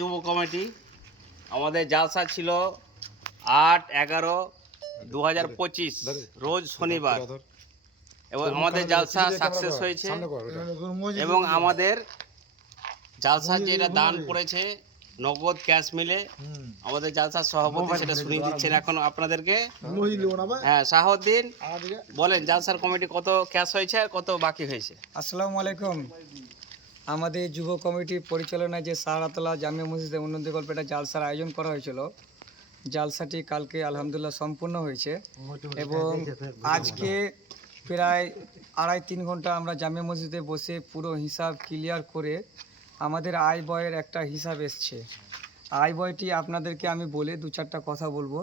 যুব কমিটি আমাদের জালসা ছিল 8/11/2025 রোজ শনিবার এবং আমাদের জালসা সাকসেস হয়েছে এবং আমাদের জালসার যেটা দান পড়েছে নগদ ক্যাশ মিলে আমাদের জালসার সভাপতি সেটা শুনিয়ে দিচ্ছেন এখন আপনাদেরকে। হ্যাঁ, শাহউদ্দিন বলেন জালসার কমিটি কত ক্যাশ হয়েছে আর কত বাকি হয়েছে। আসসালামু আলাইকুম। আমাদের যুব কমিটি পরিচালনায় যে সাহারাতলা জামিয়া মসজিদে উন্নতি গল্পে একটা জালসার আয়োজন করা হয়েছিল, জালসাটি কালকে আলহামদুলিল্লাহ সম্পূর্ণ হয়েছে এবং আজকে প্রায় 2.5-3 ঘন্টা আমরা জামিয়া মসজিদে বসে পুরো হিসাব ক্লিয়ার করে আমাদের আয় ব্যয়ের একটা হিসাব এসছে। আয় ব্যয়টি আপনাদেরকে আমি বলে 2-4টা কথা বলবো।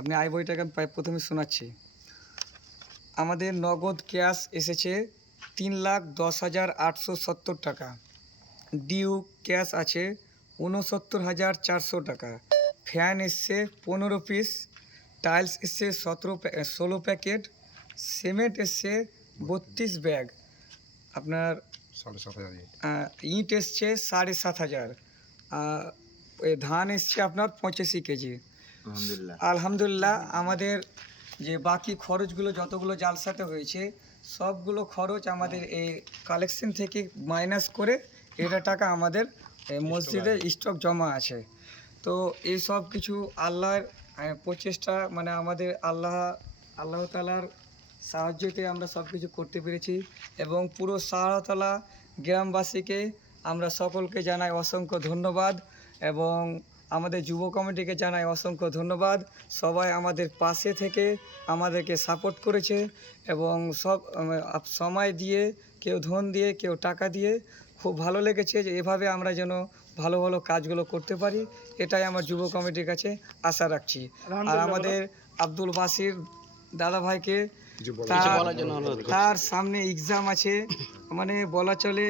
আপনি আয় ব্যয়টাকে আমি প্রথমে শোনাচ্ছি। আমাদের নগদ ক্যাশ এসেছে 3,10,870 টাকা। ডিউ ক্যাশ আছে 69,400 টাকা। ফ্যান এসছে 15 পিস, টাইলস এসছে 16 প্যাকেট, সিমেন্ট এসছে 32 ব্যাগ, আপনার ইট এসছে 7,500, ধান এসছে আপনার 85 কেজি। আলহামদুলিল্লাহ আমাদের যে বাকি খরচগুলো যতগুলো জালসাতে হয়েছে সবগুলো খরচ আমাদের এই কালেকশন থেকে মাইনাস করে এটা টাকা আমাদের মসজিদে স্টক জমা আছে। তো এই সব কিছু আল্লাহর প্রচেষ্টা, মানে আমাদের আল্লাহ তাআলার সাহায্যতে আমরা সব কিছু করতে পেরেছি এবং পুরো সাহারাতলা গ্রামবাসীকে আমরা সকলকে জানাই অসংখ্য ধন্যবাদ এবং আমাদের যুব কমিটিকে জানাই অসংখ্য ধন্যবাদ। সবাই আমাদের পাশে থেকে আমাদেরকে সাপোর্ট করেছে এবং সব সময় দিয়ে, কেউ ধন দিয়ে, কেউ টাকা দিয়ে। খুব ভালো লেগেছে যে এভাবে আমরা যেন ভালো ভালো কাজগুলো করতে পারি, এটাই আমার যুব কমিটির কাছে আশা রাখছি। আর আমাদের আব্দুল বাসির দাদা ভাইকে তার সামনে এক্সাম আছে, মানে বলা চলে